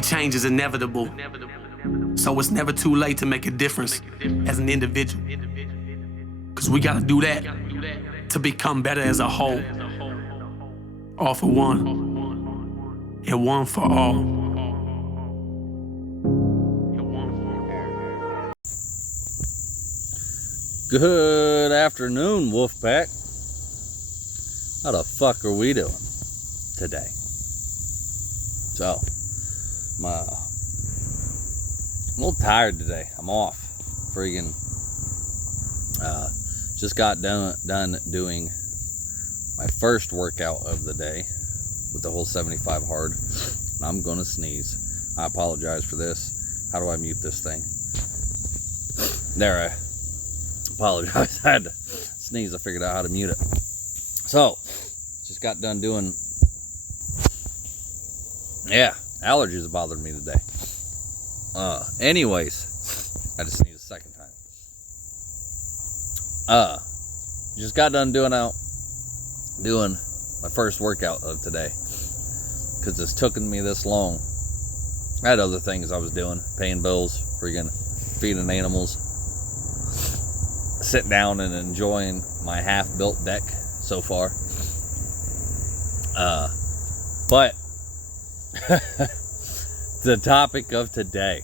see, change is inevitable. So it's never too late to make a difference as an individual. Cause we gotta do that to become better as a whole. All for one, and one for all. Good afternoon, Wolfpack. How the fuck are we doing today? So, I'm a little tired today. I'm off. Friggin' just got done doing my first workout of the day with the whole 75 hard. And I'm gonna sneeze. I apologize for this. How do I mute this thing? There, I apologize. I had to sneeze. I figured out how to mute it. So, just got done doing, allergies bothered me today. Anyways, I just sneezed a second time. Just got done doing my first workout of today, because it's taken me this long. I had other things I was doing, paying bills, freaking feeding animals, sitting down and enjoying my half-built deck so far. But the topic of today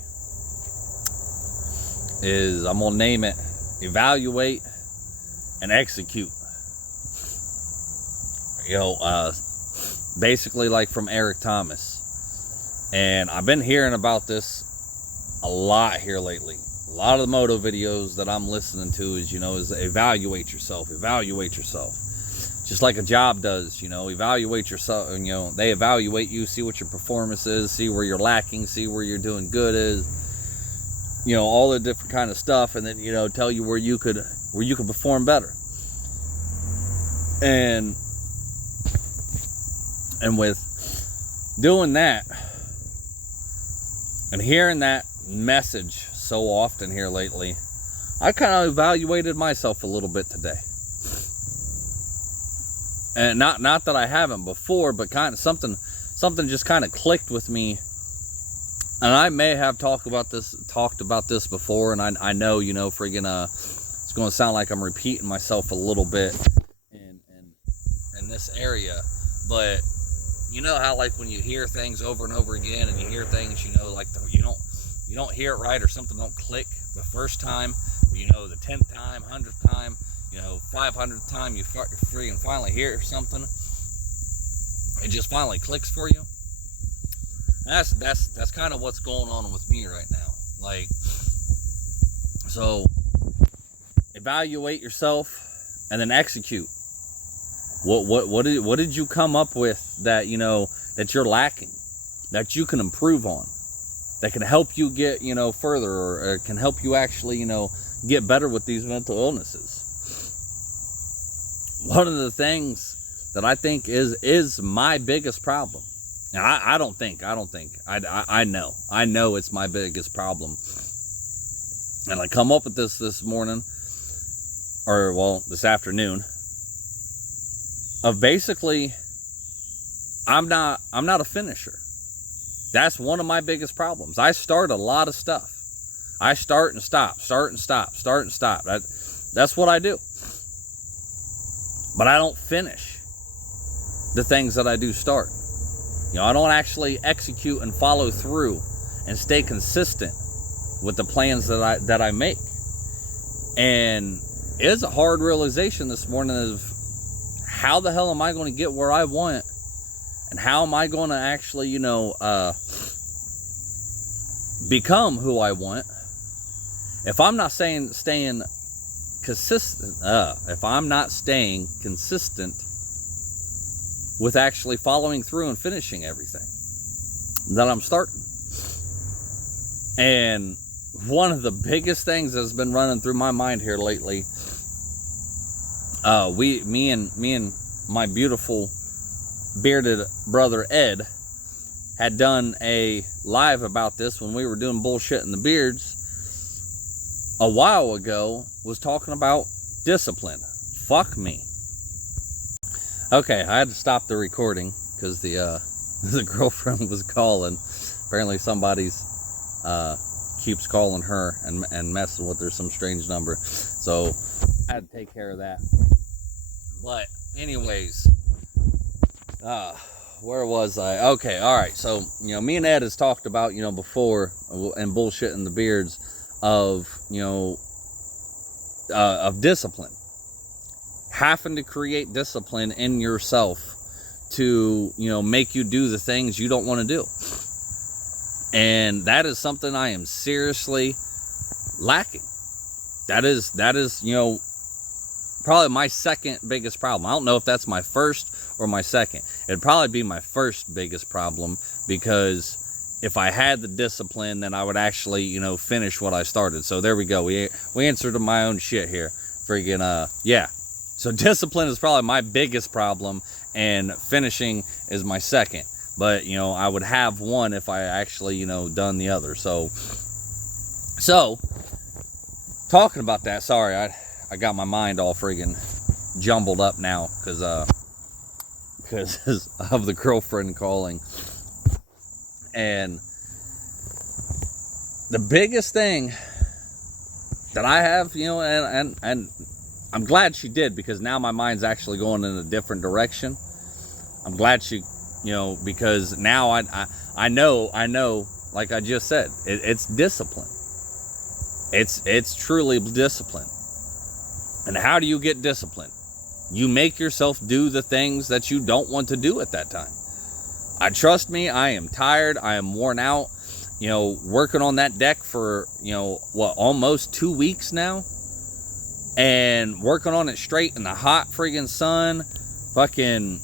is, I'm gonna name it evaluate and execute. Basically like from Eric Thomas. And I've been hearing about this a lot here lately. A lot of the moto videos that I'm listening to is evaluate yourself. Just like a job does, evaluate yourself. And, they evaluate you, see what your performance is, see where you're lacking, see where you're doing good is, all the different kind of stuff, and then, tell you where you could perform better. And with doing that and hearing that message so often here lately, I kind of evaluated myself a little bit today. And not that I haven't before, but kind of something just kind of clicked with me. And I may have talked about this before, and I know, friggin' it's going to sound like I'm repeating myself a little bit in this area, but you know how, like, when you hear things over and over again, and you hear things, like you don't hear it right, or something don't click the first time, the 10th time, 100th time, 500th time, you freaking finally hear something, it just finally clicks for you. That's kind of what's going on with me right now. Like, so evaluate yourself and then execute. What did you come up with that that you're lacking, that you can improve on, that can help you get further, or can help you actually get better with these mental illnesses? One of the things that I think is my biggest problem. Now, I know it's my biggest problem. And I come up with this morning, this afternoon, of basically, I'm not a finisher. That's one of my biggest problems. I start a lot of stuff. I start and stop. That's what I do. But I don't finish the things that I do start. I don't actually execute and follow through and stay consistent with the plans that I make. And it's a hard realization this morning of how the hell am I going to get where I want, and how am I going to actually, become who I want, if I'm not staying consistent. If I'm not staying consistent with actually following through and finishing everything that I'm starting. And one of the biggest things that's been running through my mind here lately, me and my beautiful bearded brother Ed had done a live about this when we were doing bullshit in the beards a while ago, was talking about discipline. Fuck me. Okay, I had to stop the recording because the girlfriend was calling. Apparently somebody's keeps calling her and messing with her, some strange number. So I had to take care of that. But anyways, where was I? Okay, all right. So, me and Ed has talked about, before, and bullshitting the beards of, of discipline. Having to create discipline in yourself to, make you do the things you don't want to do. And that is something I am seriously lacking. That is, probably my second biggest problem. I don't know if that's my first or my second. It'd probably be my first biggest problem, because if I had the discipline, then I would actually, finish what I started. So there we go. We answered to my own shit here. Friggin', yeah. So discipline is probably my biggest problem, and finishing is my second. But, I would have one if I actually, done the other. So talking about that, sorry, I got my mind all friggin' jumbled up now because of the girlfriend calling. And the biggest thing that I have, and I'm glad she did, because now my mind's actually going in a different direction. I'm glad she, because now I know, like I just said, it's discipline. It's truly discipline. And how do you get discipline? You make yourself do the things that you don't want to do at that time. Trust me, I am tired. I am worn out. Working on that deck for, almost 2 weeks now. And working on it straight in the hot friggin' sun. Fucking,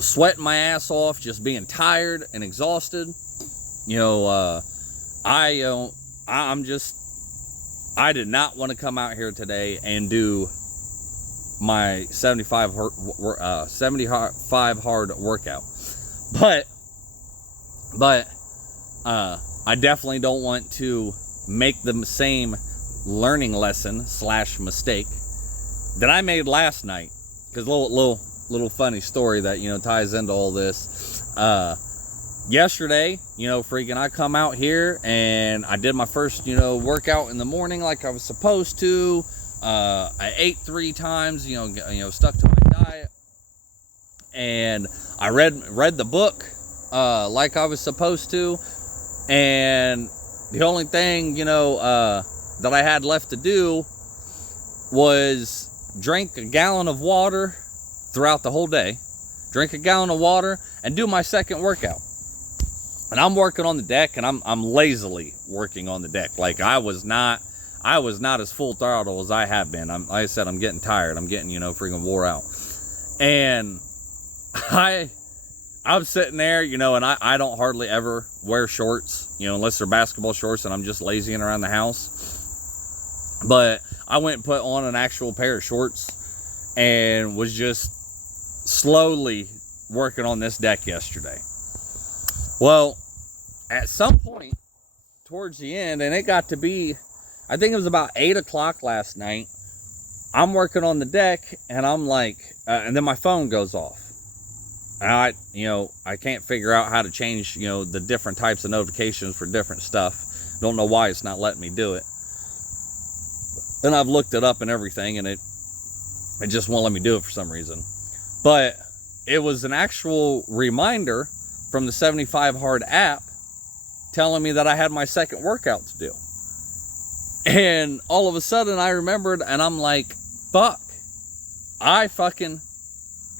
sweating my ass off, just being tired and exhausted. I did not want to come out here today and do my 75 hard workout. But I definitely don't want to make the same learning lesson / mistake that I made last night. Because little funny story that, ties into all this. Yesterday, freaking I come out here and I did my first, workout in the morning like I was supposed to. I ate 3 times, stuck to my diet. And I read the book like I was supposed to. And the only thing, that I had left to do was drink a gallon of water throughout the whole day. Drink a gallon of water and do my second workout. And I'm working on the deck, and I'm lazily working on the deck. Like I was not as full throttle as I have been. Like I said, I'm getting tired. I'm getting, freaking wore out. And I'm sitting there, and I don't hardly ever wear shorts, unless they're basketball shorts and I'm just lazying around the house. But I went and put on an actual pair of shorts and was just slowly working on this deck yesterday. Well, at some point towards the end, and it got to be, I think it was about 8 o'clock last night, I'm working on the deck, and I'm like, and then my phone goes off. And I can't figure out how to change, the different types of notifications for different stuff. Don't know why it's not letting me do it. And I've looked it up and everything, and it just won't let me do it for some reason. But it was an actual reminder from the 75 Hard app telling me that I had my second workout to do. And all of a sudden I remembered, and I'm like, fuck, I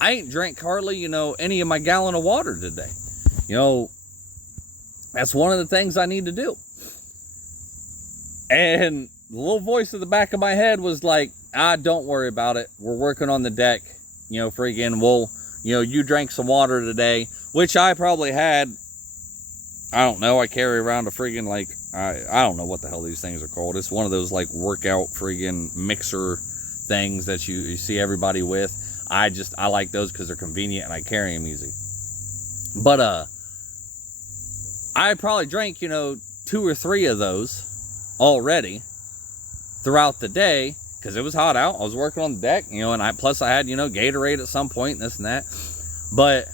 ain't drank hardly, any of my gallon of water today. That's one of the things I need to do. And the little voice at the back of my head was like, don't worry about it. We're working on the deck. Freaking, you drank some water today, which I probably had. I don't know. I carry around a friggin' I don't know what the hell these things are called. It's one of those workout friggin' mixer things that you see everybody with. I like those because they're convenient and I carry them easy. But I probably drank 2 or 3 of those already throughout the day because it was hot out. I was working on the deck, and I had Gatorade at some point, this and that. But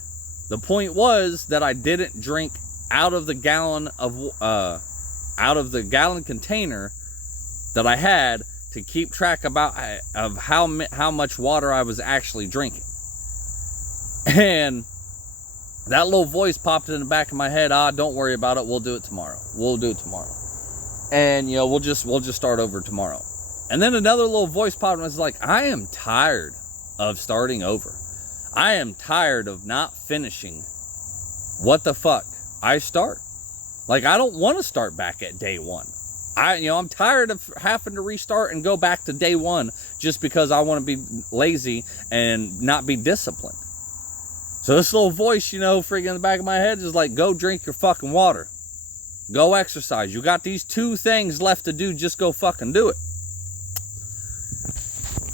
the point was that I didn't drink out of the gallon container that I had to keep track of how much water I was actually drinking. And that little voice popped in the back of my head. Don't worry about it. We'll do it tomorrow. And we'll just start over tomorrow. And then another little voice popped and was like, I am tired of starting over. I am tired of not finishing what the fuck I start. Like, I don't want to start back at day one. I'm tired of having to restart and go back to day one just because I want to be lazy and not be disciplined. So this little voice, freaking in the back of my head is like, go drink your fucking water. Go exercise. You got these 2 things left to do. Just go fucking do it.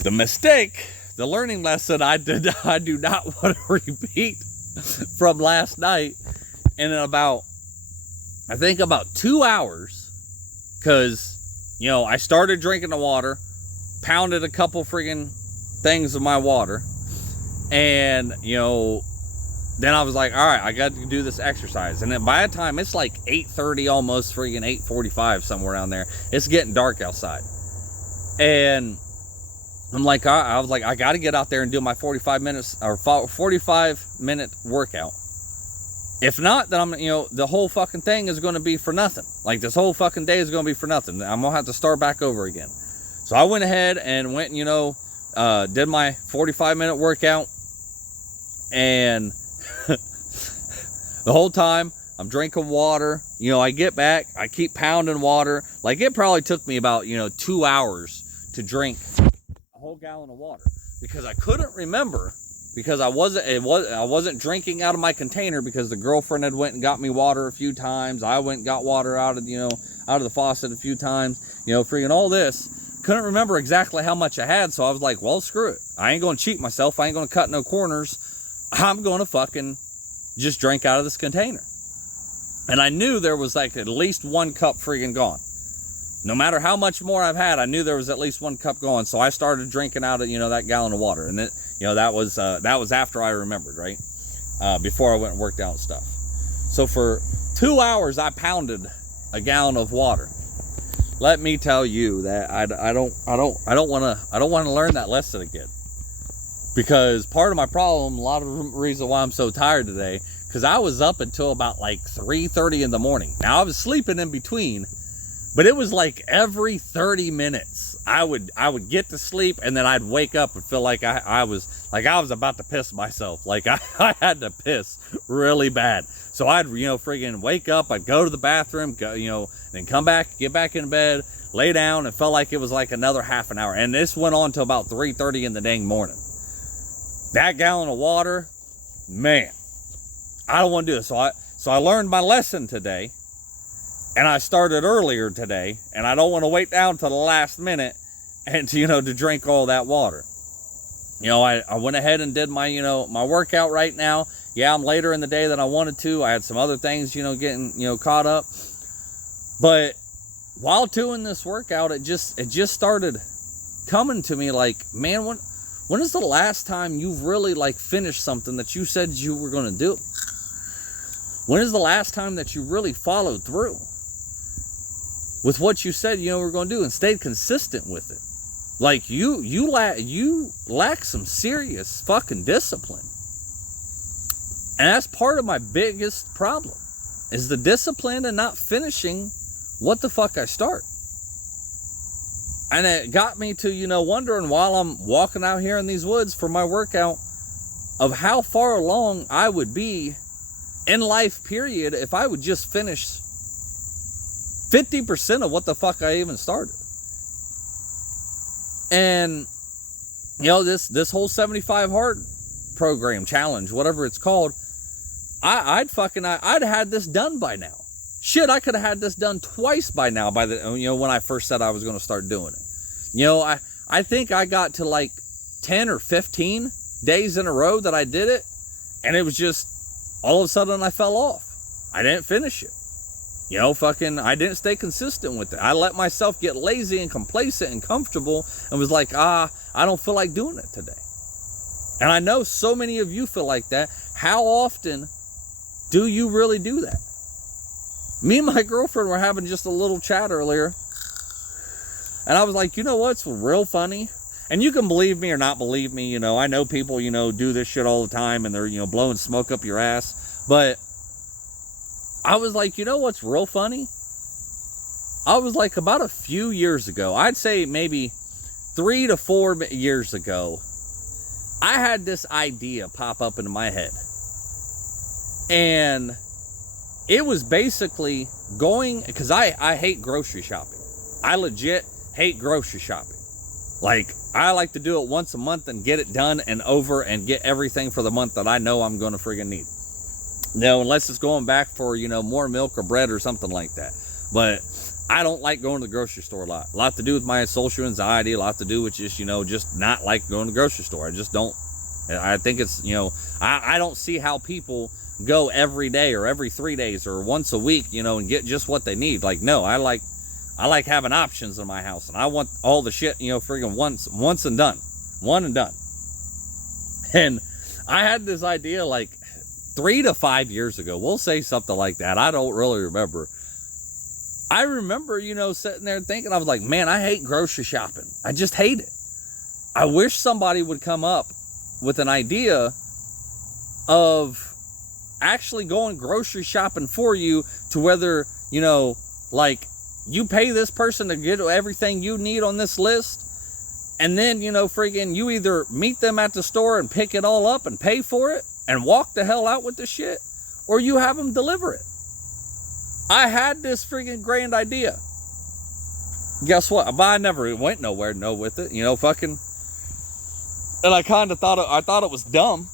The mistake, the learning lesson I do not want to repeat from last night. And in about 2 hours, because, I started drinking the water, pounded a couple friggin' things of my water, and, then I was like, all right, I got to do this exercise. And then by the time it's like 8:30, almost friggin' 8:45, somewhere around there, it's getting dark outside. And I'm like, I was like, I got to get out there and do my 45-minute workout. If not, then the whole fucking thing is going to be for nothing. Like, this whole fucking day is going to be for nothing. I'm going to have to start back over again. So I went ahead and went, did my 45-minute workout. And the whole time I'm drinking water. I get back, I keep pounding water. Like, it probably took me about, 2 hours to drink a whole gallon of water, because I couldn't remember, because I wasn't drinking out of my container, because the girlfriend had went and got me water a few times. I went and got water out of the faucet a few times, freaking all this. Couldn't remember exactly how much I had. So I was like, well, screw it. I ain't going to cheat myself. I ain't going to cut no corners. I'm going to fucking just drink out of this container. And I knew there was like at least 1 cup friggin' gone. No matter how much more I've had, I knew there was at least 1 cup gone. So I started drinking out of, that gallon of water. And then, that was after I remembered, right? Before I went and worked out and stuff. So for 2 hours, I pounded a gallon of water. Let me tell you that I don't want to learn that lesson again. Because part of my problem, a lot of the reason why I'm so tired today, because I was up until about like 3:30 in the morning. Now, I was sleeping in between, but it was like every 30 minutes I would get to sleep, and then I'd wake up and feel like I was about to piss myself. Like I had to piss really bad. So I'd friggin' wake up, I'd go to the bathroom, go, then come back, get back in bed, lay down, and felt like it was like another half an hour. And this went on till about 3:30 in the dang morning. That gallon of water, man, I don't want to do this. So I learned my lesson today, and I started earlier today, and I don't want to wait down to the last minute and to drink all that water. I went ahead and did my my workout right now. Yeah, I'm later in the day than I wanted to. I had some other things getting caught up. But while doing this workout, it just started coming to me like, man, when is the last time you've really like finished something that you said you were going to do? When is the last time that you really followed through with what you said were going to do and stayed consistent with it? Like you lack some serious fucking discipline. And that's part of my biggest problem, is the discipline and not finishing what the fuck I start. And it got me to, wondering while I'm walking out here in these woods for my workout of how far along I would be in life, period, if I would just finish 50% of what the fuck I even started. And, this whole 75 hard program, challenge, whatever it's called, I'd had this done by now. Shit, I could have had this done twice by now when I first said I was going to start doing it. I think I got to like 10 or 15 days in a row that I did it, and it was just all of a sudden I fell off. I didn't finish it. I didn't stay consistent with it. I let myself get lazy and complacent and comfortable and was like, I don't feel like doing it today. And I know so many of you feel like that. How often do you really do that? Me and my girlfriend were having just a little chat earlier. And I was like, you know what's real funny? And you can believe me or not believe me. You know, I know people, you know, do this shit all the time and they're, you know, blowing smoke up your ass. But I was like, you know what's real funny? I was like, about a few years ago, I'd say maybe 3 to 4 years ago, I had this idea pop up into my head. And it was basically going, because I hate grocery shopping. I legit hate grocery shopping. Like, I like to do it once a month and get it done and over and get everything for the month that I know I'm going to friggin' need. No, unless it's going back for, you know, more milk or bread or something like that. But I don't like going to the grocery store a lot. A lot to do with my social anxiety. A lot to do with just, you know, just not like going to the grocery store. I just don't. I think it's, you know, I don't see how people go every day or every 3 days or once a week, you know, and get just what they need. Like, no, I like having options in my house, and I want all the shit, you know, friggin' once and done. One and done. And I had this idea like 3 to 5 years ago. We'll say something like that. I don't really remember. I remember, you know, sitting there thinking, I was like, man, I hate grocery shopping. I just hate it. I wish somebody would come up with an idea of actually going grocery shopping for you, to whether, you know, like, you pay this person to get everything you need on this list, and then, you know, friggin' you either meet them at the store and pick it all up and pay for it and walk the hell out with the shit, or you have them deliver it. I had this friggin' grand idea. Guess what? But I never went nowhere with it, you know, fucking. And I kind of thought it was dumb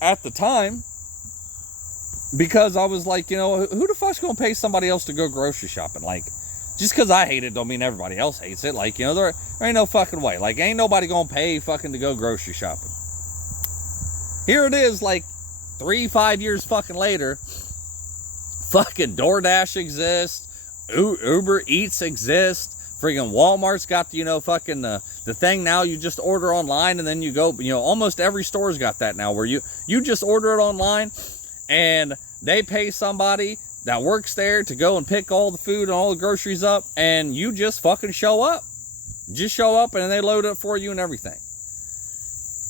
at the time, because I was like, you know, who the fuck's gonna pay somebody else to go grocery shopping? Like, just because I hate it don't mean everybody else hates it. Like, you know, there ain't no fucking way. Like, ain't nobody gonna pay fucking to go grocery shopping. Here it is, like 3-5 years fucking later, fucking DoorDash exists, Uber Eats exists, friggin' Walmart's got, you know, fucking the thing now. You just order online and then you go, you know, almost every store's got that now, where you just order it online and they pay somebody that works there to go and pick all the food and all the groceries up, and you just fucking show up. Just show up and they load it for you and everything.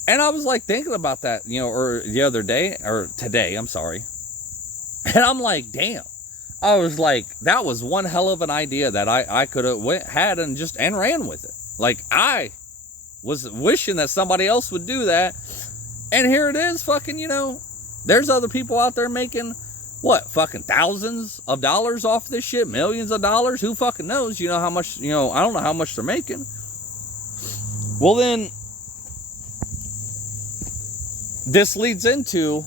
And I was like thinking about that, you know, or the other day, or today, I'm sorry. And I'm like, damn. I was like, that was one hell of an idea that I could have had and ran with it. Like, I was wishing that somebody else would do that. And here it is, fucking, you know, there's other people out there making, what, fucking thousands of dollars off this shit, millions of dollars. Who fucking knows, you know, how much, you know, I don't know how much they're making. Well, then, this leads into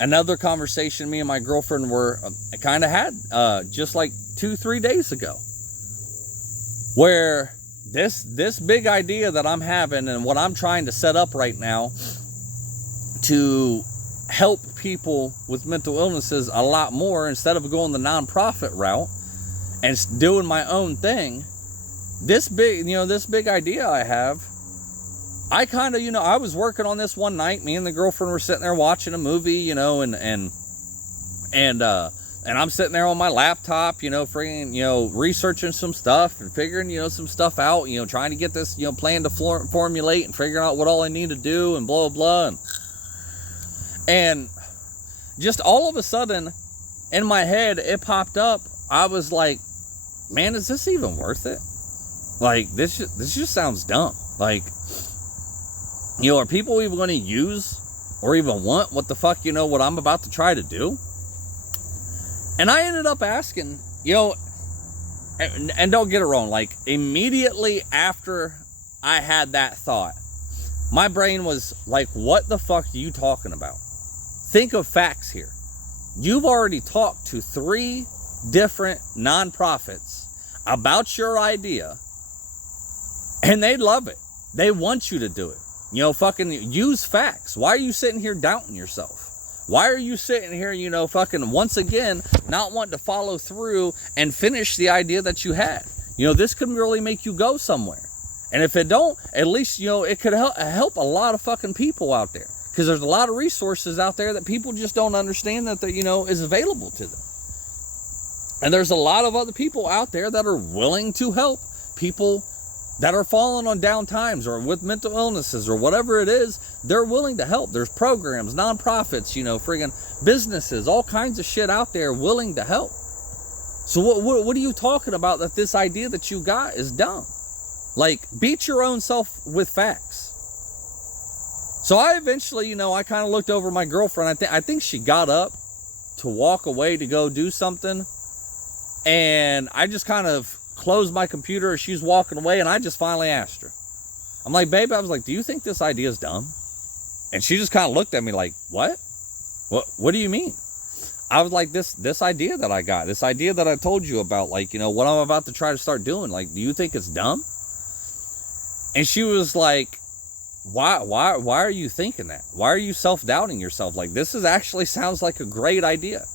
another conversation me and my girlfriend were kind of had just like 2-3 days ago, where this big idea that I'm having and what I'm trying to set up right now to help people with mental illnesses a lot more, instead of going the nonprofit route and doing my own thing, this big idea I have, I kind of, you know, I was working on this one night. Me and the girlfriend were sitting there watching a movie, you know, and I'm sitting there on my laptop, you know, friggin', you know, researching some stuff and figuring, you know, some stuff out, you know, trying to get this, you know, plan to formulate and figuring out what all I need to do and blah, blah, blah. And just all of a sudden in my head, it popped up. I was like, man, is this even worth it? Like, this just sounds dumb. Like, you know, are people even going to use or even want what the fuck, you know, what I'm about to try to do? And I ended up asking, you know, and don't get it wrong, like, immediately after I had that thought, my brain was like, what the fuck are you talking about? Think of facts here. You've already talked to 3 different nonprofits about your idea, and they love it. They want you to do it. You know, fucking use facts. Why are you sitting here doubting yourself? Why are you sitting here, you know, fucking once again, not wanting to follow through and finish the idea that you had? You know, this could really make you go somewhere. And if it don't, at least, you know, it could help a lot of fucking people out there. Because there's a lot of resources out there that people just don't understand that, you know, is available to them. And there's a lot of other people out there that are willing to help people that are falling on down times or with mental illnesses or whatever it is. They're willing to help. There's programs, nonprofits, friggin' businesses, all kinds of shit out there willing to help. So what are you talking about that this idea that you got is dumb? Like, beat your own self with facts. So I eventually, I kind of looked over my girlfriend. I think she got up to walk away to go do something. And I just kind of closed my computer as she's walking away. And I just finally asked her. I'm like, babe, I was like, do you think this idea is dumb? And she just kind of looked at me like, what? What do you mean? I was like, this idea that I got, this idea that I told you about, like, what I'm about to try to start doing. Like, do you think it's dumb? And she was like, why are you thinking that? Why are you self-doubting yourself? Like, this actually sounds like a great idea.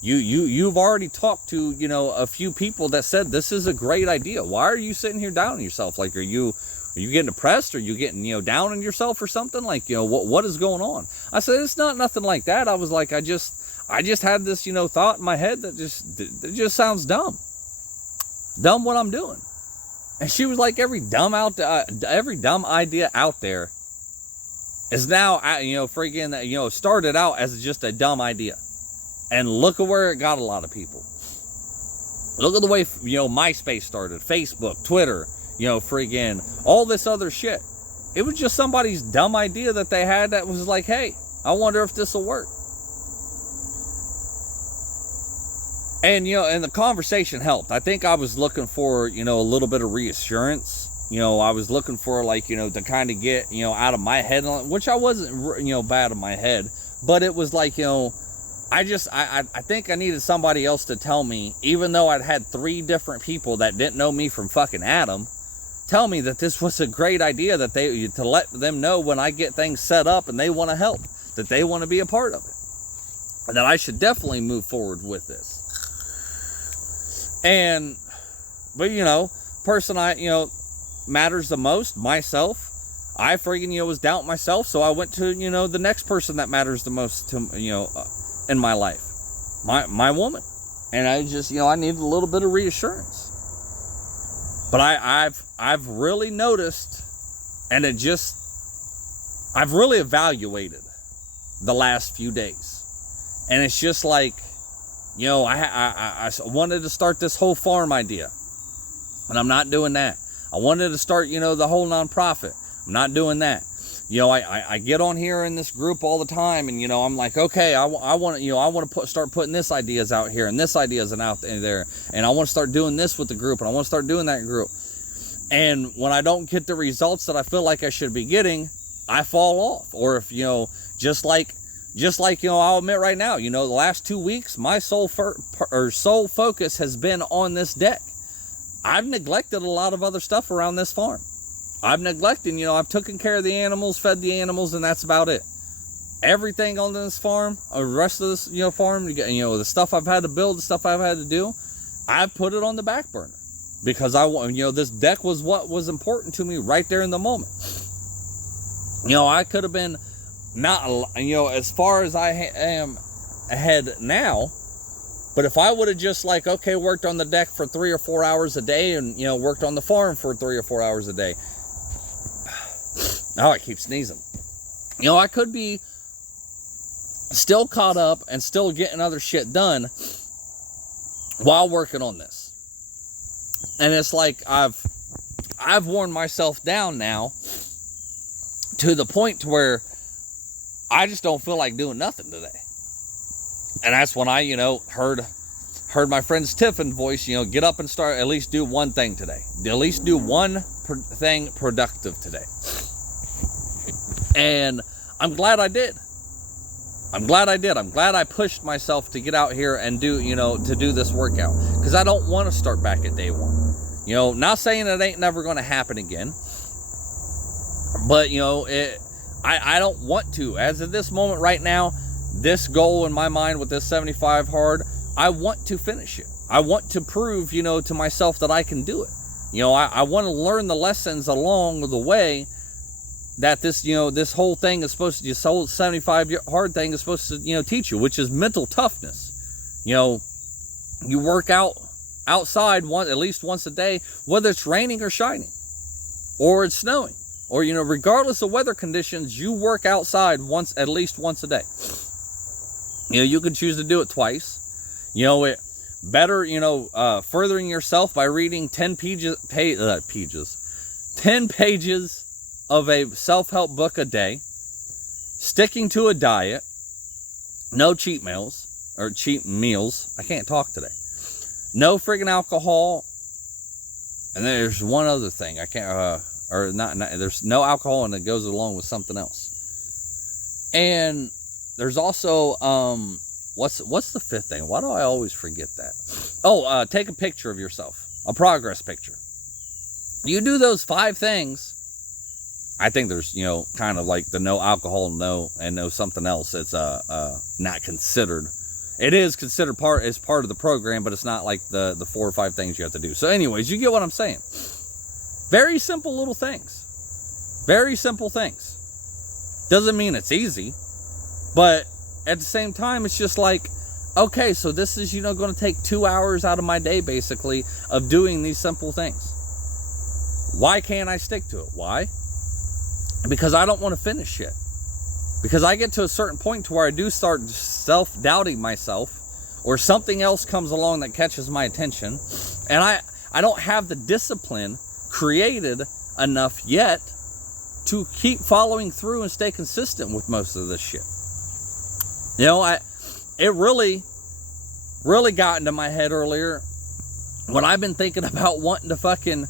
You've already talked to, a few people that said this is a great idea. Why are you sitting here doubting yourself? Like, are you getting depressed? Are you getting, down on yourself or something? Like, what is going on? I said, it's not nothing like that. I was like, I just had this, thought in my head that just sounds dumb. Dumb what I'm doing. And she was like, every dumb idea out there is now, freaking, started out as just a dumb idea. And look at where it got a lot of people. Look at the way, MySpace started, Facebook, Twitter, freaking, all this other shit. It was just somebody's dumb idea that they had that was like, hey, I wonder if this will work. And, and the conversation helped. I think I was looking for, a little bit of reassurance. I was looking for, like, to kind of get, out of my head, which I wasn't, bad in my head. But it was like, I think I needed somebody else to tell me, even though I'd had 3 different people that didn't know me from fucking Adam, tell me that this was a great idea, that to let them know when I get things set up and they want to help, that they want to be a part of it, and that I should definitely move forward with this. But person matters the most, myself. I freaking, was doubting myself, so I went to, the next person that matters the most to, in my life, my woman. And I just, I needed a little bit of reassurance. But I've really noticed, and I've really evaluated the last few days. And it's just like, I wanted to start this whole farm idea, and I'm not doing that. I wanted to start, the whole nonprofit. I'm not doing that. I get on here in this group all the time, and I'm like, okay, I want to start putting this ideas out here, and this ideas out there, and I want to start doing this with the group, and I want to start doing that group. And when I don't get the results that I feel like I should be getting, I fall off. Or if just like I'll admit right now, the last 2 weeks, my sole focus has been on this deck. I've neglected a lot of other stuff around this farm. I've neglected, I've taken care of the animals, fed the animals, and that's about it. Everything on this farm, or the rest of this, farm, the stuff I've had to build, the stuff I've had to do, I've put it on the back burner. Because I want, this deck was what was important to me right there in the moment. I could have been not, as far as I am ahead now, but if I would have just worked on the deck for 3 or 4 hours a day and, worked on the farm for 3 or 4 hours a day. Oh, I keep sneezing. I could be still caught up and still getting other shit done while working on this. And it's like I've worn myself down now to the point to where I just don't feel like doing nothing today. And that's when I, heard my friend's Tiffin voice, get up and start, at least do one thing today. At least do one thing productive today. And I'm glad I did. I'm glad I pushed myself to get out here and do, to do this workout. Because I don't want to start back at day one. Not saying it ain't never going to happen again. But, I don't want to. As of this moment right now, this goal in my mind with this 75 hard, I want to finish it. I want to prove, to myself that I can do it. I want to learn the lessons along the way that this, this whole thing is supposed to, this whole 75 hard thing is supposed to, teach you, which is mental toughness. You work out outside at least once a day, whether it's raining or shining, or it's snowing, or, you know, regardless of weather conditions, you work outside at least once a day. You know, you can choose to do it twice. You know, it better, you know, furthering yourself by reading 10 pages of a self-help book a day, sticking to a diet, no cheat meals. I can't talk today. No friggin' alcohol. And there's one other thing. I can't, there's no alcohol, and it goes along with something else. And there's also, what's the fifth thing? Why do I always forget that? Oh, take a picture of yourself. A progress picture. You do those 5 things. I think there's, you know, kind of like the no alcohol, no something else. It's not considered. It is considered part of the program, but it's not like the 4 or 5 things you have to do. So anyways, you get what I'm saying. Very simple little things. Very simple things. Doesn't mean it's easy, but at the same time, it's just like, okay, so this is, you know, going to take 2 hours out of my day, basically, of doing these simple things. Why can't I stick to it? Why? Because I don't want to finish shit. Because I get to a certain point to where I do start self-doubting myself, or something else comes along that catches my attention, and I don't have the discipline created enough yet to keep following through and stay consistent with most of this shit. You know, it really got into my head earlier when I've been thinking about wanting to fucking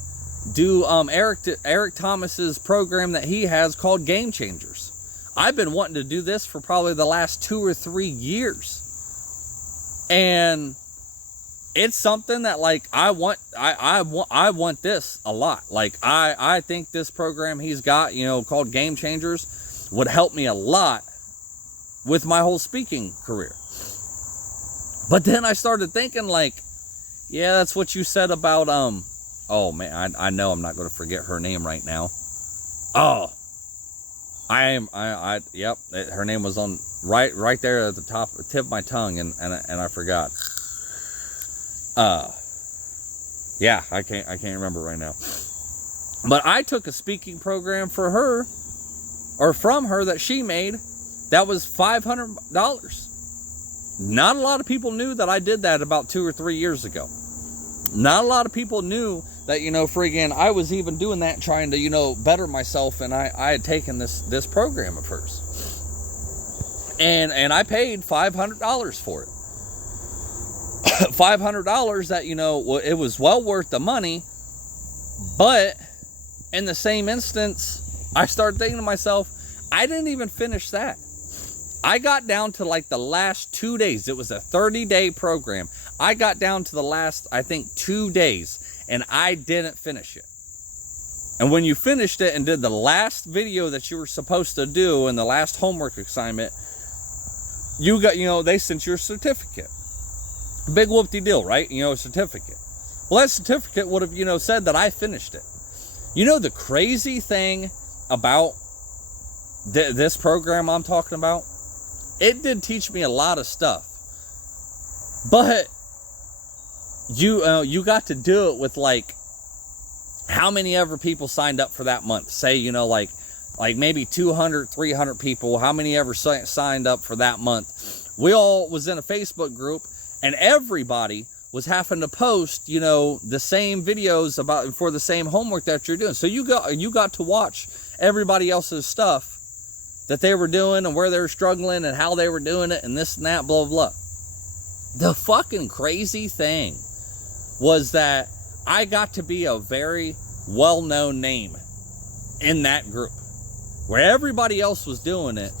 do Eric Thomas's program that he has called Game Changers. I've been wanting to do this for probably the last 2 or 3 years. And it's something that, like, I want this a lot. Like, I think this program he's got, you know, called Game Changers, would help me a lot with my whole speaking career. But then I started thinking, like, yeah, that's what you said about, oh man, I know I'm not going to forget her name right now. Oh, yep, her name was on right there at the tip of my tongue, and I forgot. Yeah, I can't remember right now. But I took a speaking program from her that she made that was $500. Not a lot of people knew that I did that about 2 or 3 years ago. Not a lot of people knew that, you know, friggin' I was even doing that, trying to, you know, better myself, and I had taken this program of hers. And I paid $500 for it. $500 that, you know, it was well worth the money, but in the same instance, I started thinking to myself, I didn't even finish that. I got down to like the last 2 days. It was a 30-day program. I got down to the last, I think, 2 days, and I didn't finish it. And when you finished it and did the last video that you were supposed to do and the last homework assignment, you got, you know, they sent you a certificate. Big whoop-de-deal, right? You know, a certificate. Well, that certificate would have, you know, said that I finished it. You know the crazy thing about this program I'm talking about? It did teach me a lot of stuff. But you got to do it with, like, how many ever people signed up for that month. Say, you know, like maybe 200, 300 people. How many ever signed up for that month? We all was in a Facebook group, and everybody was having to post, you know, the same videos for the same homework that you're doing. So you got to watch everybody else's stuff that they were doing and where they were struggling and how they were doing it and this and that, blah, blah, blah. The fucking crazy thing was that I got to be a very well-known name in that group. Where everybody else was doing it,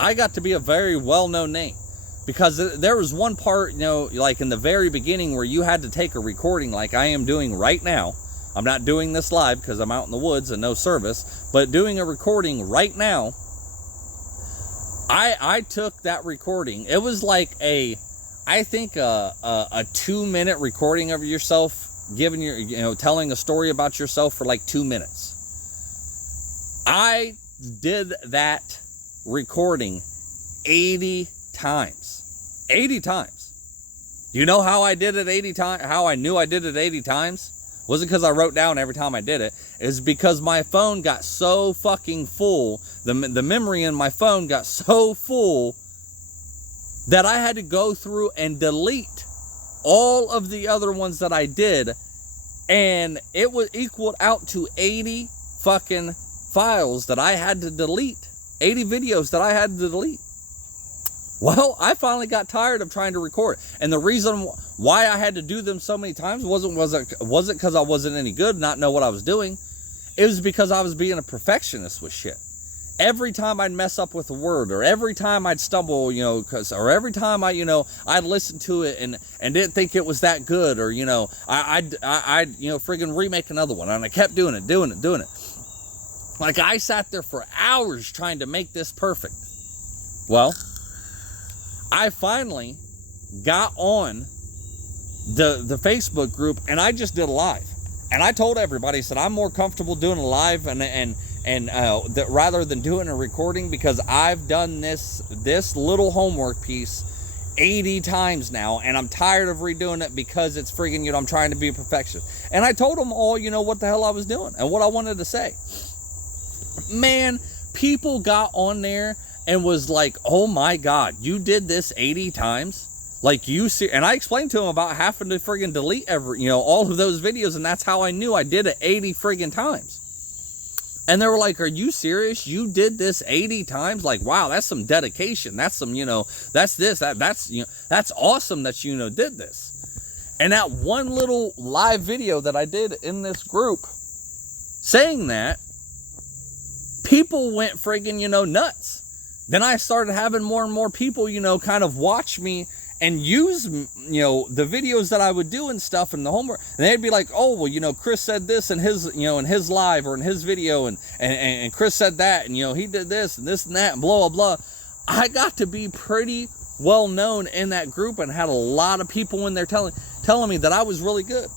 I got to be a very well-known name. Because there was one part, you know, like in the very beginning where you had to take a recording like I am doing right now. I'm not doing this live because I'm out in the woods and no service, but doing a recording right now. I took that recording. It was like I think a 2-minute recording of yourself, telling a story about yourself for like 2 minutes. I did that recording 80 times. 80 times. You know how I did it 80 times? How I knew I did it 80 times? Wasn't because I wrote down every time I did it. It's because my phone got so fucking full. The memory in my phone got so full that I had to go through and delete all of the other ones that I did. And it was equaled out to 80 fucking files that I had to delete. 80 videos that I had to delete. Well, I finally got tired of trying to record. And the reason why I had to do them so many times wasn't because I wasn't any good, not know what I was doing. It was because I was being a perfectionist with shit. Every time I'd mess up with a word, or every time I'd stumble, or every time I'd listen to it and didn't think it was that good, or, I'd friggin' remake another one. And I kept doing it. Like, I sat there for hours trying to make this perfect. Well, I finally got on the Facebook group, and I just did a live. And I told everybody, I said, I'm more comfortable doing a live and that rather than doing a recording, because I've done this little homework piece 80 times now, and I'm tired of redoing it because it's friggin', I'm trying to be a perfectionist. And I told them all, what the hell I was doing and what I wanted to say. Man, people got on there and was like, oh my God, you did this 80 times? Like, you see? And I explained to them about having to friggin' delete all of those videos, and that's how I knew I did it 80 friggin' times. And they were like, are you serious? You did this 80 times? Like, wow, that's some dedication. That's some, that's this, that's awesome that did this. And that one little live video that I did in this group saying that, people went friggin', nuts. Then I started having more and more people, kind of watch me and use, the videos that I would do and stuff and the homework. And they'd be like, oh, well, Chris said this in his, in his live or in his video, and Chris said that, and, he did this and that and blah, blah, blah. I got to be pretty well known in that group and had a lot of people in there telling me that I was really good.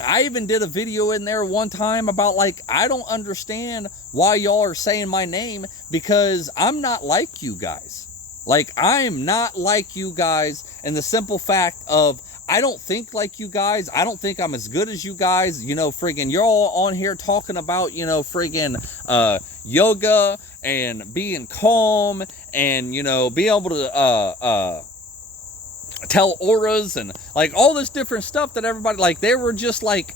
I even did a video in there one time about, like, I don't understand why y'all are saying my name, because I'm not like you guys. Like, I'm not like you guys, and the simple fact of, I don't think like you guys. I don't think I'm as good as you guys. Friggin', you're all on here talking about, friggin' yoga and being calm and, being able to tell auras and like all this different stuff that everybody, like, they were just like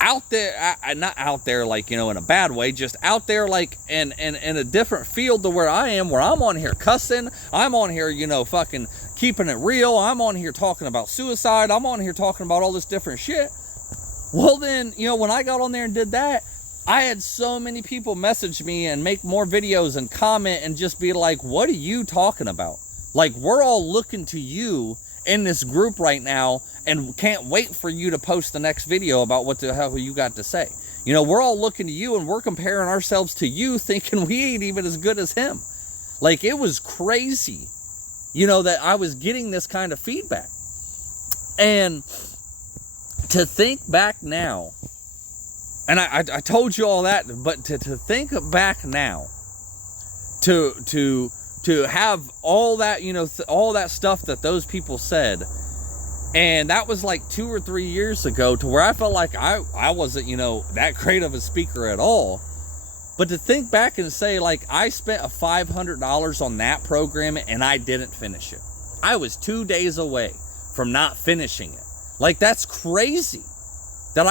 out there, not out there like, in a bad way, just out there like in a different field to where I am, where I'm on here cussing, I'm on here, fucking keeping it real, I'm on here talking about suicide, I'm on here talking about all this different shit. Well then, when I got on there and did that, I had so many people message me and make more videos and comment and just be like, what are you talking about? Like, we're all looking to you in this group right now and can't wait for you to post the next video about what the hell you got to say. We're all looking to you and we're comparing ourselves to you, thinking we ain't even as good as him. Like, it was crazy, that I was getting this kind of feedback. And to think back now, and I told you all that, but to think back now, to have all that, all that stuff that those people said, and that was like 2 or 3 years ago, to where I felt like I wasn't, that great of a speaker at all. But to think back and say, like, I spent $500 on that program and I didn't finish it. I was 2 days away from not finishing it. Like, that's crazy. That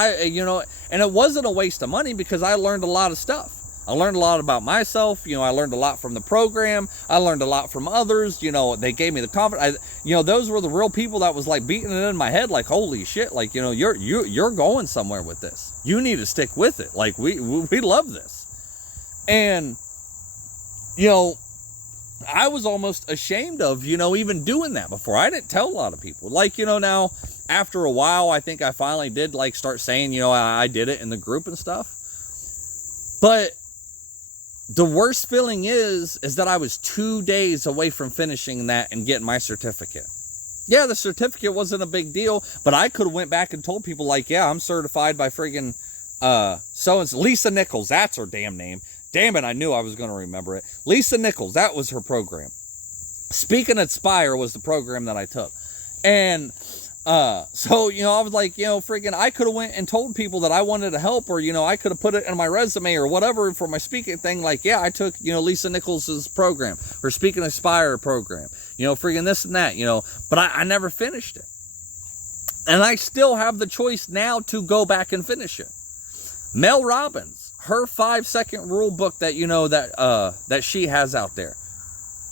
and it wasn't a waste of money, because I learned a lot of stuff. I learned a lot about myself. I learned a lot from the program. I learned a lot from others. They gave me the confidence. Those were the real people that was like beating it in my head, like, holy shit, like, you're going somewhere with this. You need to stick with it. Like, we love this. And, I was almost ashamed of, even doing that before. I didn't tell a lot of people. Like, now, after a while, I think I finally did, like, start saying, I did it in the group and stuff. But the worst feeling is that I was 2 days away from finishing that and getting my certificate. Yeah, the certificate wasn't a big deal, but I could have went back and told people, like, yeah, I'm certified by friggin' so-and-so. Lisa Nichols, that's her damn name. Damn it, I knew I was going to remember it. Lisa Nichols, that was her program. Speak and Inspire was the program that I took. And so, you know, I was like, you know, freaking, I could have went and told people that I wanted to help, or, you know, I could have put it in my resume or whatever for my speaking thing. Like, yeah, I took, you know, Lisa Nicholas's program or Speak and Aspire program, you know, freaking this and that, you know, but I never finished it. And I still have the choice now to go back and finish it. Mel Robbins, her 5-second rule book that, you know, that she has out there.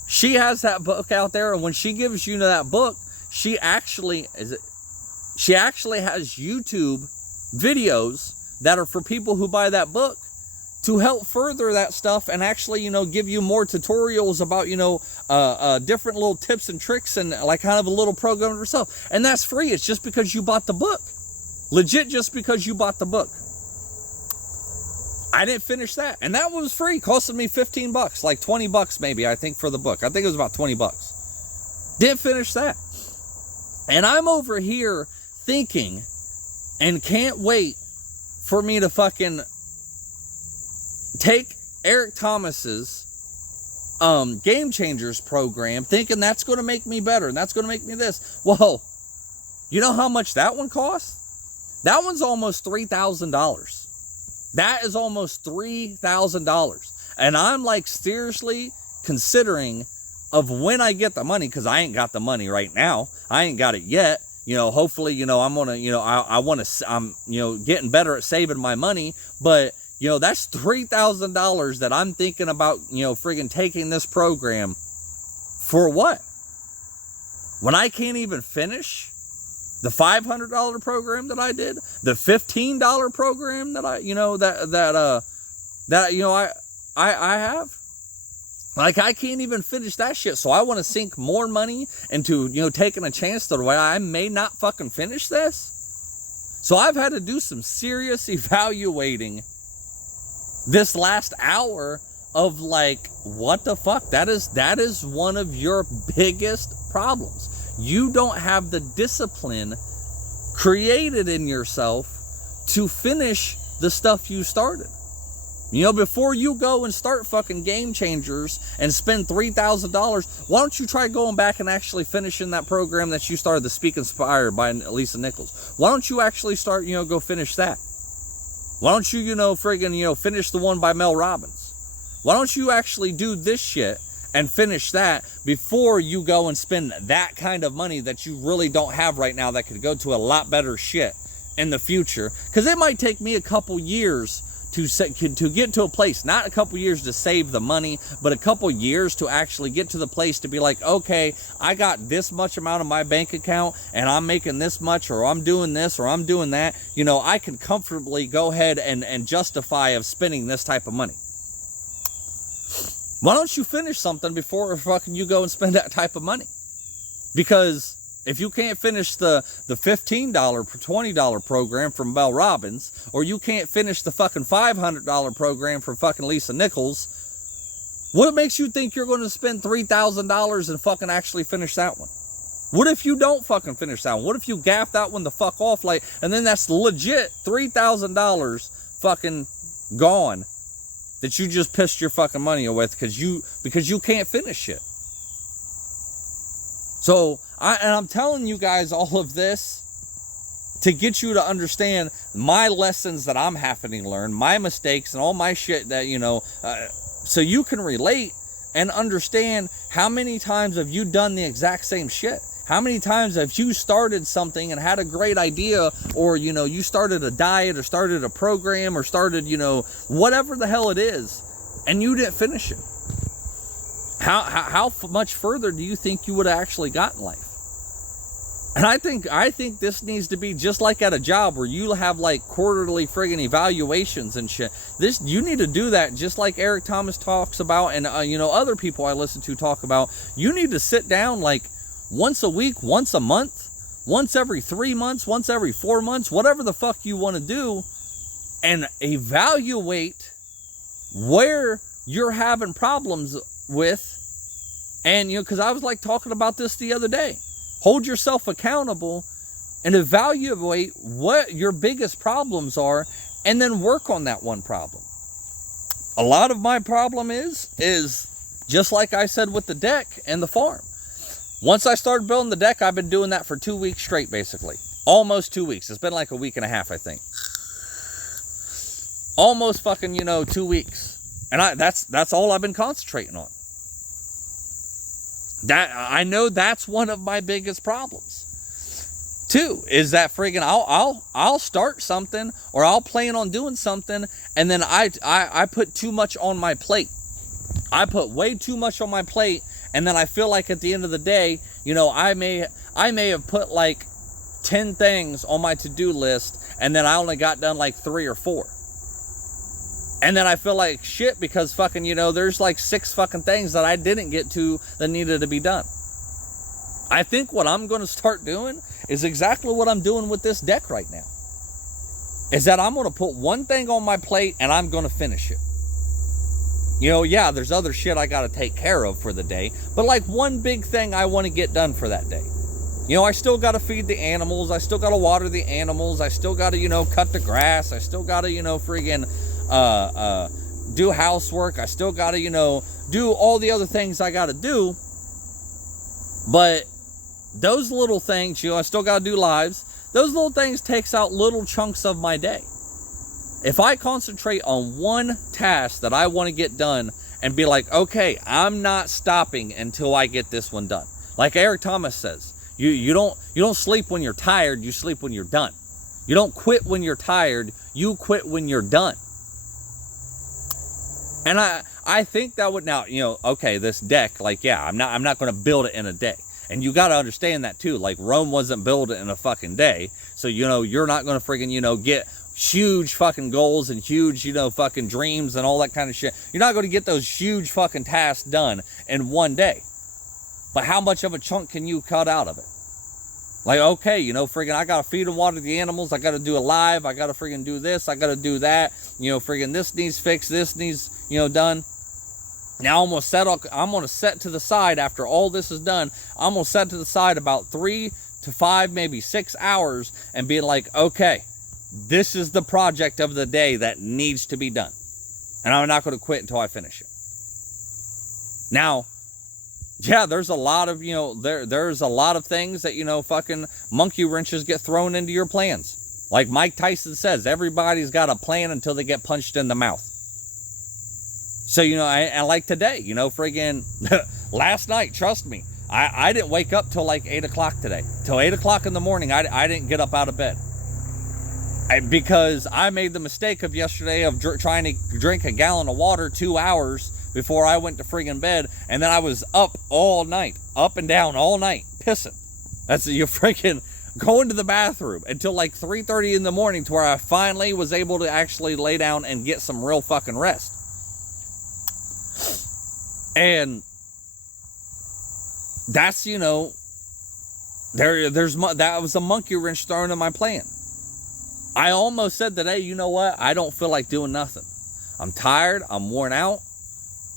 She has that book out there, and when she gives you that book, she actually has YouTube videos that are for people who buy that book to help further that stuff and actually, you know, give you more tutorials about, you know, different little tips and tricks and like kind of a little program yourself. And that's free. It's just because you bought the book. Legit, just because you bought the book. I didn't finish that. And that was free. Costed me $15, like $20 maybe, I think, for the book. I think it was about $20. Didn't finish that. And I'm over here thinking and can't wait for me to fucking take Eric Thomas's Game Changers program, thinking that's going to make me better and that's going to make me this. Whoa, you know how much that one costs? That one's almost $3,000. That is almost $3,000. And I'm like seriously considering of when I get the money, because I ain't got the money right now. I ain't got it yet. You know, hopefully, you know, I'm going to, you know, I'm, you know, getting better at saving my money. But, you know, that's $3,000 that I'm thinking about, you know, friggin' taking this program for what? When I can't even finish the $500 program that I did, the $15 program that I, you know, that you know, I have. Like, I can't even finish that shit. So I want to sink more money into, you know, taking a chance that I may not fucking finish this. So I've had to do some serious evaluating this last hour of like, what the fuck? That is one of your biggest problems. You don't have the discipline created in yourself to finish the stuff you started. You know, before you go and start fucking Game Changers and spend $3,000, why don't you try going back and actually finishing that program that you started, the Speak Inspire by Lisa Nichols? Why don't you actually start, you know, go finish that? Why don't you, you know, friggin', you know, finish the one by Mel Robbins? Why don't you actually do this shit and finish that before you go and spend that kind of money that you really don't have right now that could go to a lot better shit in the future? Because it might take me a couple years to get to a place, not a couple years to save the money, but a couple years to actually get to the place to be like, okay, I got this much amount of my bank account and I'm making this much, or I'm doing this, or I'm doing that. You know, I can comfortably go ahead and justify of spending this type of money. Why don't you finish something before fucking you go and spend that type of money? Because if you can't finish the $15, $20 program from Mel Robbins, or you can't finish the fucking $500 program from fucking Lisa Nichols, what makes you think you're going to spend $3,000 and fucking actually finish that one? What if you don't fucking finish that one? What if you gaff that one the fuck off, like, and then that's legit $3,000 fucking gone that you just pissed your fucking money with because you can't finish it. So, I'm telling you guys all of this to get you to understand my lessons that I'm having to learn, my mistakes and all my shit that, you know, so you can relate and understand how many times have you done the exact same shit? How many times have you started something and had a great idea, or, you know, you started a diet or started a program or started, you know, whatever the hell it is, and you didn't finish it? How much further do you think you would have actually got in life? And I think this needs to be just like at a job where you have like quarterly friggin' evaluations and shit. You need to do that just like Eric Thomas talks about, and you know, other people I listen to talk about. You need to sit down like once a week, once a month, once every 3 months, once every 4 months, whatever the fuck you want to do, and evaluate where you're having problems with. And, you know, because I was like talking about this the other day. Hold yourself accountable and evaluate what your biggest problems are, and then work on that one problem. A lot of my problem is just like I said with the deck and the farm. Once I started building the deck, I've been doing that for 2 weeks straight, basically. Almost 2 weeks. It's been like a week and a half, I think. Almost fucking, 2 weeks. And that's all I've been concentrating on. That I know that's one of my biggest problems. Too, is that friggin' I'll start something, or I'll plan on doing something, and then I put too much on my plate. I put way too much on my plate, and then I feel like at the end of the day, I may have put like 10 things on my to-do list, and then I only got done like 3 or 4. And then I feel like shit because fucking, there's like 6 fucking things that I didn't get to that needed to be done. I think what I'm going to start doing is exactly what I'm doing with this deck right now. Is that I'm going to put one thing on my plate and I'm going to finish it. Yeah, there's other shit I got to take care of for the day, but like one big thing I want to get done for that day. I still got to feed the animals. I still got to water the animals. I still got to, cut the grass. I still got to, friggin' do housework. I still got to, do all the other things I got to do. But those little things, I still got to do lives. Those little things takes out little chunks of my day. If I concentrate on one task that I want to get done and be like, okay, I'm not stopping until I get this one done. Like Eric Thomas says, you don't sleep when you're tired, you sleep when you're done. You don't quit when you're tired, you quit when you're done. And I think that would now, okay, this deck, like, yeah, I'm not going to build it in a day. And you got to understand that too. Like, Rome wasn't built in a fucking day. So, you're not going to friggin', get huge fucking goals and huge, fucking dreams and all that kind of shit. You're not going to get those huge fucking tasks done in one day. But how much of a chunk can you cut out of it? Like, okay, friggin', I got to feed and water the animals. I got to do a live. I got to friggin' do this. I got to do that. Friggin' this needs fixed. This needs, done. Now I'm going to set to the side after all this is done. I'm going to set to the side about 3 to 5, maybe 6 hours and be like, okay, this is the project of the day that needs to be done. And I'm not going to quit until I finish it. Now, yeah, there's a lot of, there's a lot of things that, fucking monkey wrenches get thrown into your plans. Like Mike Tyson says, everybody's got a plan until they get punched in the mouth. So, I like today, friggin' last night, trust me, I didn't wake up till like 8 o'clock today. Till 8 o'clock in the morning, I didn't get up out of bed. Because I made the mistake of yesterday of trying to drink a gallon of water 2 hours before I went to friggin' bed. And then I was up all night, up and down all night, pissing. That's, you friggin' going to the bathroom until like 3:30 in the morning to where I finally was able to actually lay down and get some real fucking rest. And that's, that was a monkey wrench thrown in my plan. I almost said today, you know what? I don't feel like doing nothing. I'm tired. I'm worn out.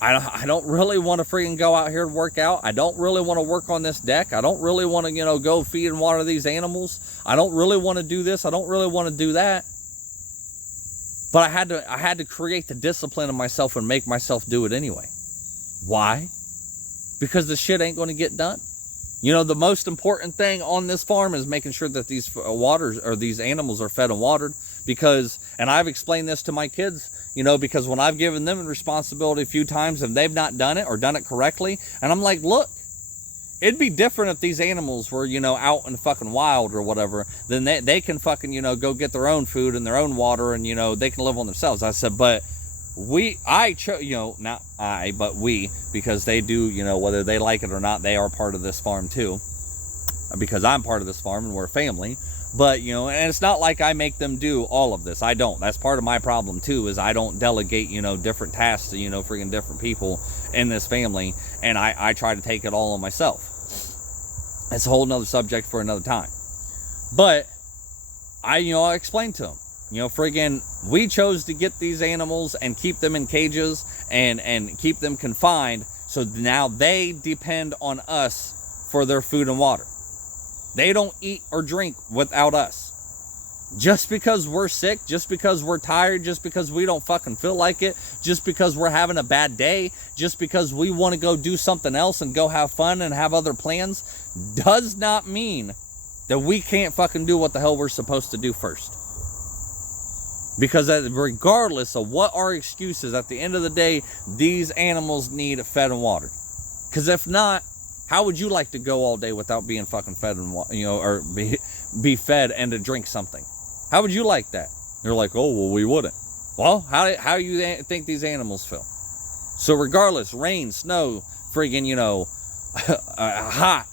I don't really want to freaking go out here and work out. I don't really want to work on this deck. I don't really want to, go feed and water these animals. I don't really want to do this. I don't really want to do that. But I had to create the discipline in myself and make myself do it anyway. Why? Because the shit ain't going to get done. The most important thing on this farm is making sure that these these animals are fed and watered. Because, and I've explained this to my kids, because when I've given them responsibility a few times and they've not done it or done it correctly, and I'm like, look, it'd be different if these animals were, out in the fucking wild or whatever. Then they can fucking, go get their own food and their own water and, they can live on themselves. I said, but I chose, not I, but we, because they do, whether they like it or not, they are part of this farm too. Because I'm part of this farm and we're a family. But, and it's not like I make them do all of this. I don't. That's part of my problem too, is I don't delegate, different tasks to, freaking different people in this family. And I try to take it all on myself. It's a whole nother subject for another time. But I explained to them, friggin', we chose to get these animals and keep them in cages and keep them confined. So now they depend on us for their food and water. They don't eat or drink without us. Just because we're sick, just because we're tired, just because we don't fucking feel like it, just because we're having a bad day, just because we want to go do something else and go have fun and have other plans, does not mean that we can't fucking do what the hell we're supposed to do first. Because regardless of what our excuses, at the end of the day, these animals need fed and watered. Because if not, how would you like to go all day without being fucking fed and or be fed and to drink something? How would you like that? They're like, oh, well, we wouldn't. Well, how do you think these animals feel? So regardless, rain, snow, friggin', hot,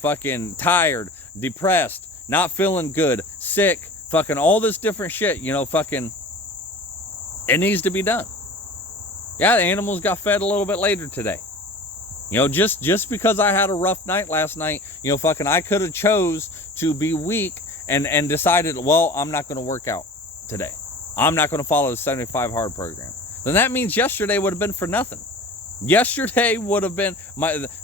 fucking tired, depressed, not feeling good, sick, fucking all this different shit, fucking, it needs to be done. Yeah, the animals got fed a little bit later today. Just because I had a rough night last night, fucking, I could have chose to be weak and decided, well, I'm not going to work out today. I'm not going to follow the 75 hard program. Then that means yesterday would have been for nothing. Yesterday would have been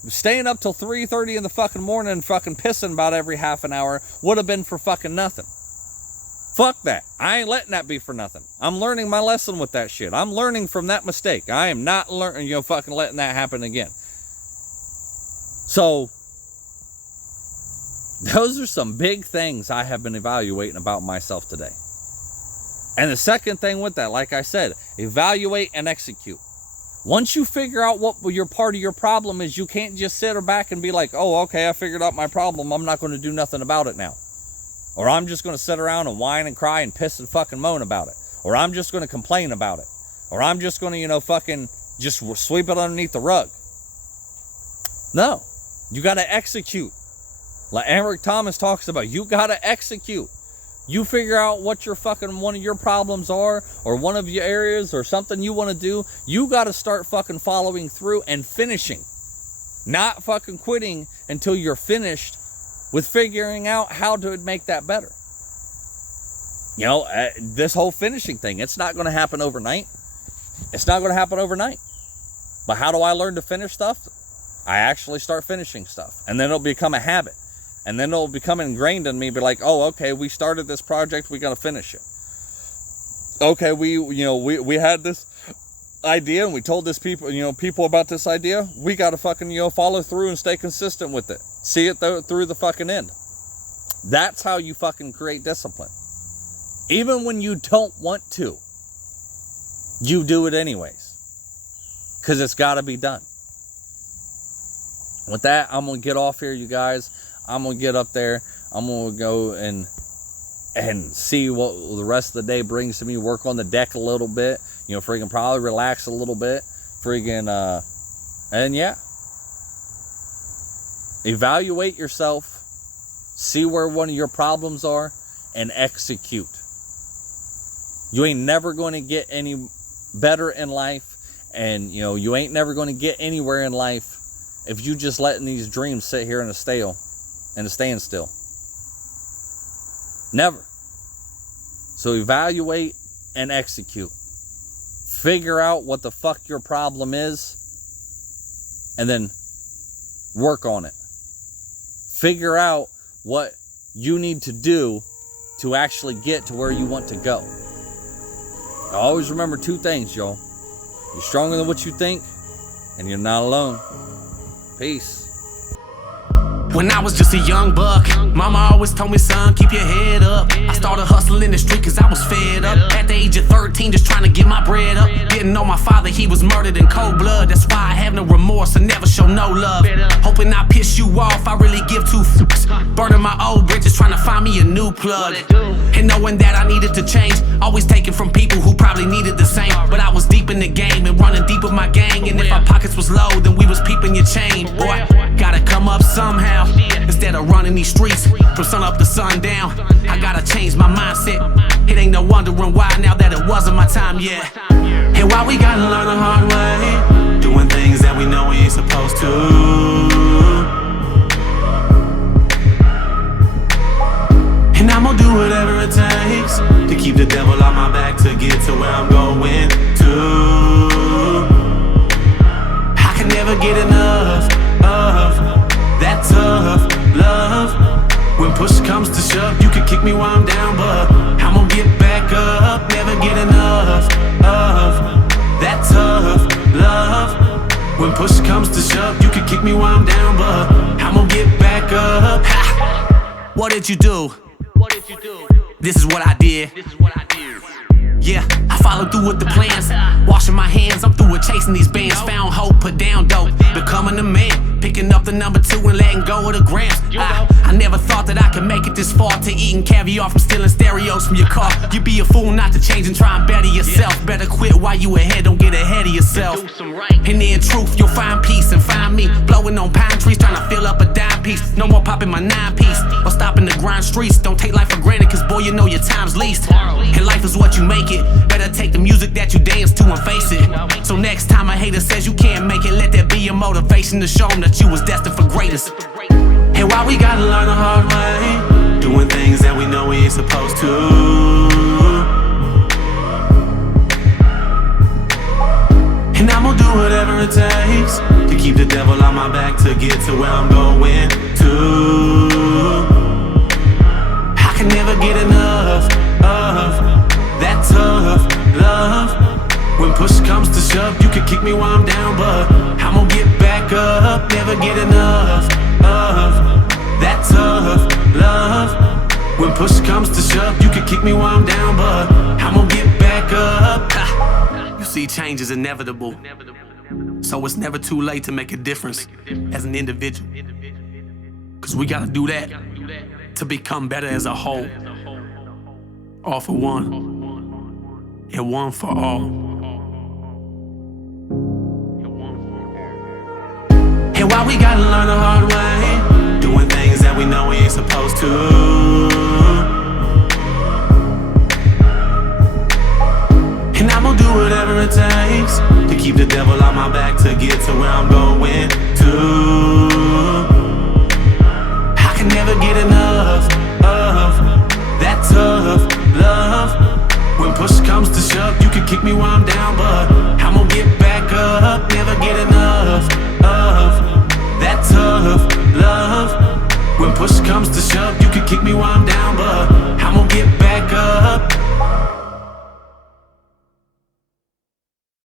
staying up till 3:30 in the fucking morning and fucking pissing about every half an hour would have been for fucking nothing. Fuck that. I ain't letting that be for nothing. I'm learning my lesson with that shit. I'm learning from that mistake. I am not learning, fucking letting that happen again. So, those are some big things I have been evaluating about myself today. And the second thing with that, like I said, evaluate and execute. Once you figure out what your part of your problem is, you can't just sit back and be like, oh, okay, I figured out my problem. I'm not going to do nothing about it now. Or I'm just going to sit around and whine and cry and piss and fucking moan about it. Or I'm just going to complain about it. Or I'm just going to, fucking just sweep it underneath the rug. No. You got to execute. Like Eric Thomas talks about, you got to execute. You figure out what your fucking one of your problems are, or one of your areas, or something you want to do. You got to start fucking following through and finishing. Not fucking quitting until you're finished with figuring out how to make that better. This whole finishing thing, it's not going to happen overnight. It's not going to happen overnight. But how do I learn to finish stuff? I actually start finishing stuff. And then it'll become a habit. And then it'll become ingrained in me, be like, oh, okay, we started this project, we got to finish it. Okay, we had this idea and we told this people about this idea. We got to fucking, follow through and stay consistent with it. See it through the fucking end. That's how you fucking create discipline. Even when you don't want to, you do it anyways. Because it's got to be done. With that, I'm going to get off here, you guys. I'm going to get up there. I'm going to go and see what the rest of the day brings to me. Work on the deck a little bit. Freaking probably relax a little bit. And yeah. Evaluate yourself. See where one of your problems are. And execute. You ain't never going to get any better in life. And, you ain't never going to get anywhere in life if you just letting these dreams sit here in a standstill. Never. So evaluate and execute. Figure out what the fuck your problem is, and then work on it. Figure out what you need to do to actually get to where you want to go. Always remember two things, y'all. You're stronger than what you think, and you're not alone. Peace. When I was just a young buck, mama always told me, son, keep your head up. I started hustling in the street cause I was fed up. At the age of 13, just trying to get my bread up. Didn't know my father, he was murdered in cold blood. That's why I have no remorse and never show no love. Hoping I piss you off, I really give two fucks. Burning my old bridges, trying to find me a new plug. And knowing that I needed to change, always taking from people who probably needed the same. But I was deep in the game and running deep with my gang. And if our pockets was low, then we was peeping your chain. Boy, gotta come up somehow. Instead of running these streets from sun up to sundown, I gotta change my mindset. It ain't no wondering why now that it wasn't my time yet. And why we gotta learn the hard way, doing things that we know we ain't supposed to. And I'm gonna do whatever it takes to keep the devil on my back to get to where I'm going to. I can never get enough of that tough love. When push comes to shove, you can kick me while I'm down, but push comes to shove, you can kick me while I'm down, but I'm gonna get back up. Ha! What did you do? This is what I did. Yeah, I followed through with the plans. Washing my hands, I'm through with chasing these bands. Found hope, put down dope, becoming a man. Picking up the number 2 and letting go of the grams. I never thought that I could make it this far, to eating caviar from stealing stereos from your car. You'd be a fool not to change and try and better yourself. Better quit while you ahead, don't get ahead of yourself. And in truth, you'll find peace and find me blowing on pine trees, trying to fill up a dime piece. No more popping my 9-piece or stopping the grind streets. Don't take life for granted, cause boy, you know your time's least. And life is what you make it. Better take the music that you dance to and face it. So next time a hater says you can't make it, let that be your motivation to show them that you was destined for greatness. And why we gotta learn the hard way, doing things that we know we ain't supposed to. And I'm gonna do whatever it takes to keep the devil on my back, to get to where I'm going to. I can never get enough of that tough love. When push comes to shove, you can kick me while I'm down, but I'm gonna get back up. Never get enough of that tough love. When push comes to shove, you can kick me while I'm down, but I'm gonna get back up. Ha. You see, change is inevitable, so it's never too late to make a difference as an individual. Cause we gotta do that to become better as a whole. All for one, and one for all. And why we gotta learn the hard way, doing things that we know we ain't supposed to. And I'm gonna do whatever it takes to keep the devil on my back, to get to where I'm going to. I can never get enough of that tough love. When push comes to shove, you can kick me while I'm down, but I'm gonna get back up. Never get enough of that tough love. When push comes to shove, you can kick me while I'm down, but I'm gonna get back up.